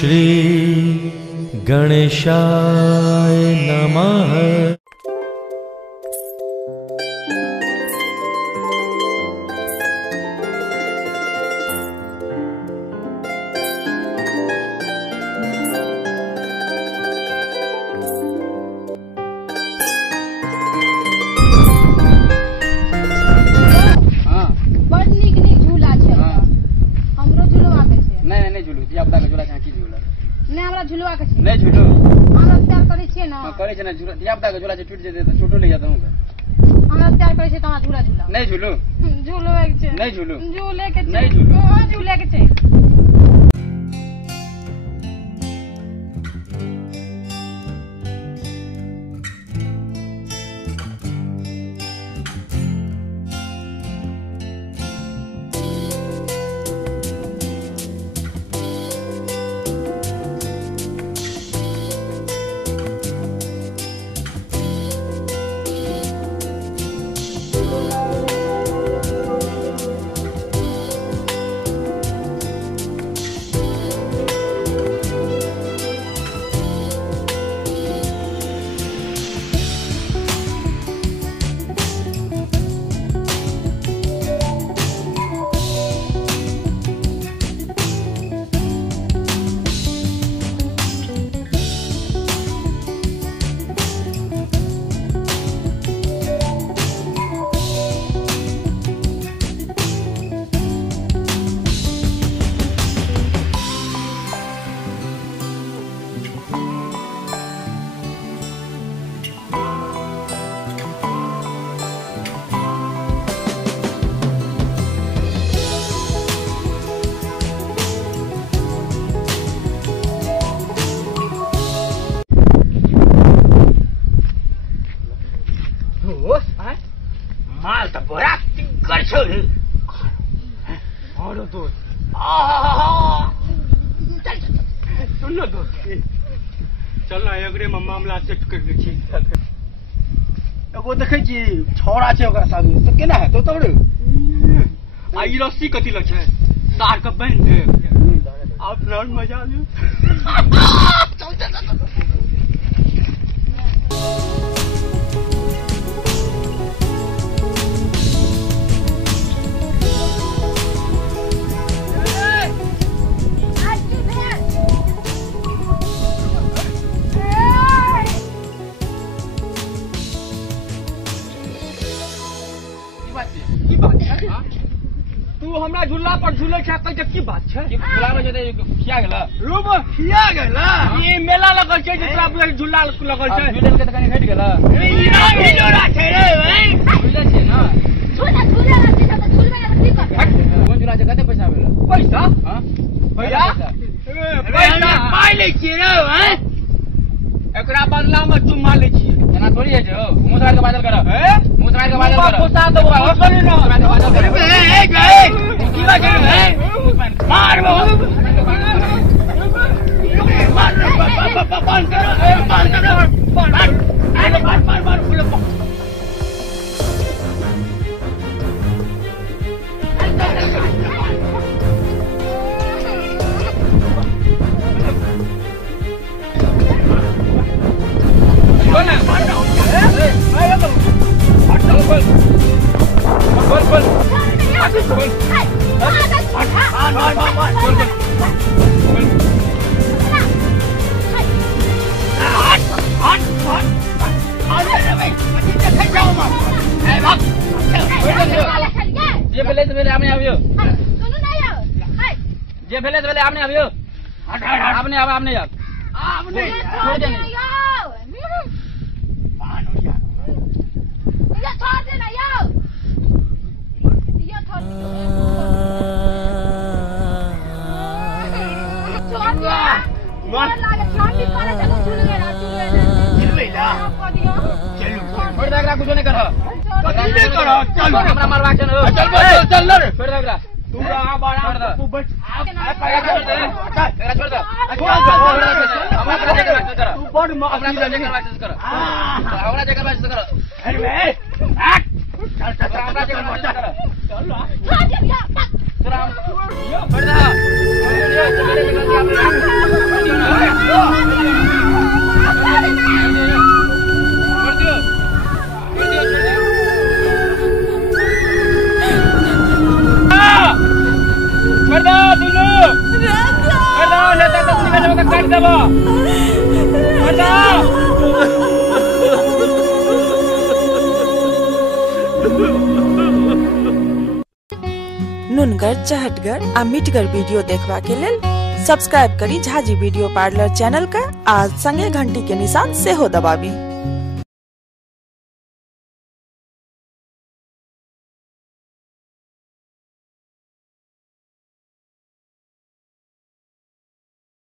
श्री गणेशाय नमः। झूला से टूट जाते तो छोटो ले जाता हूँ हमरा तैयार करे छे त झूला झूला नहीं झूलो झूलो एक छे नहीं झूलो झूले के नहीं झूलो झूले के छे। चलना एकरे में मामला सेट कर लै छी। एगो देखै छी छौड़ा छै ओकरा साथ तो केना है तो तोड़ आ ई रस्सी कथि ल छै तार के बांध दे अपना मजा ले। तू हमरा झूला पर झूले छै त की बात छै? झूला में जते खिया गेला रूम खिया गेला ई मेला लगल छै जेकरा पर झूला लगल छै झूले के तकनी हट गेला ई जोड़ा छै रे झूला छै ना झूला झूला रहते त झूलबे न ठीक कर कोन झूला छै कते पैसा भेला पैसा हां भैया पैसा पाइ ले छी रे हैं एकरा बदला में तू मान ले छी जना थोड़ी है जो मुंह के बादल कर हैं मुंह के बादल कर पोसा दो करे ना बादल कर ए गए की बात है मार मार ये पहले से पहले आपने आवियो सुनो ना यार हाय ये पहले से पहले आपने आवियो आपने अब आपने यार आपने छोड़ दे यार मानो यार ये छोड़ दे ना यार ये छोड़ मार लागे छोड़ दी करे चलो झूल गया चलो छोड़ दे कुछ नहीं कर नहीं करो चल हमरा मारवा के चल चल लड़ छोड़ दे तू रहा बड़ा तू बच छोड़ दे छोड़ दे हमरा जगह कर तू बड़ अपना जगह कर हमरा जगह कर अरे चल चल हमरा जगह कर चल छोड़ दे यार छोड़ दे नुनगर, चहटगर आ मिठगर वीडियो देखबा के लेल सब्सक्राइब करी झाजी वीडियो पार्लर चैनल का आ संगे घंटी के निशान से हो दबाबी।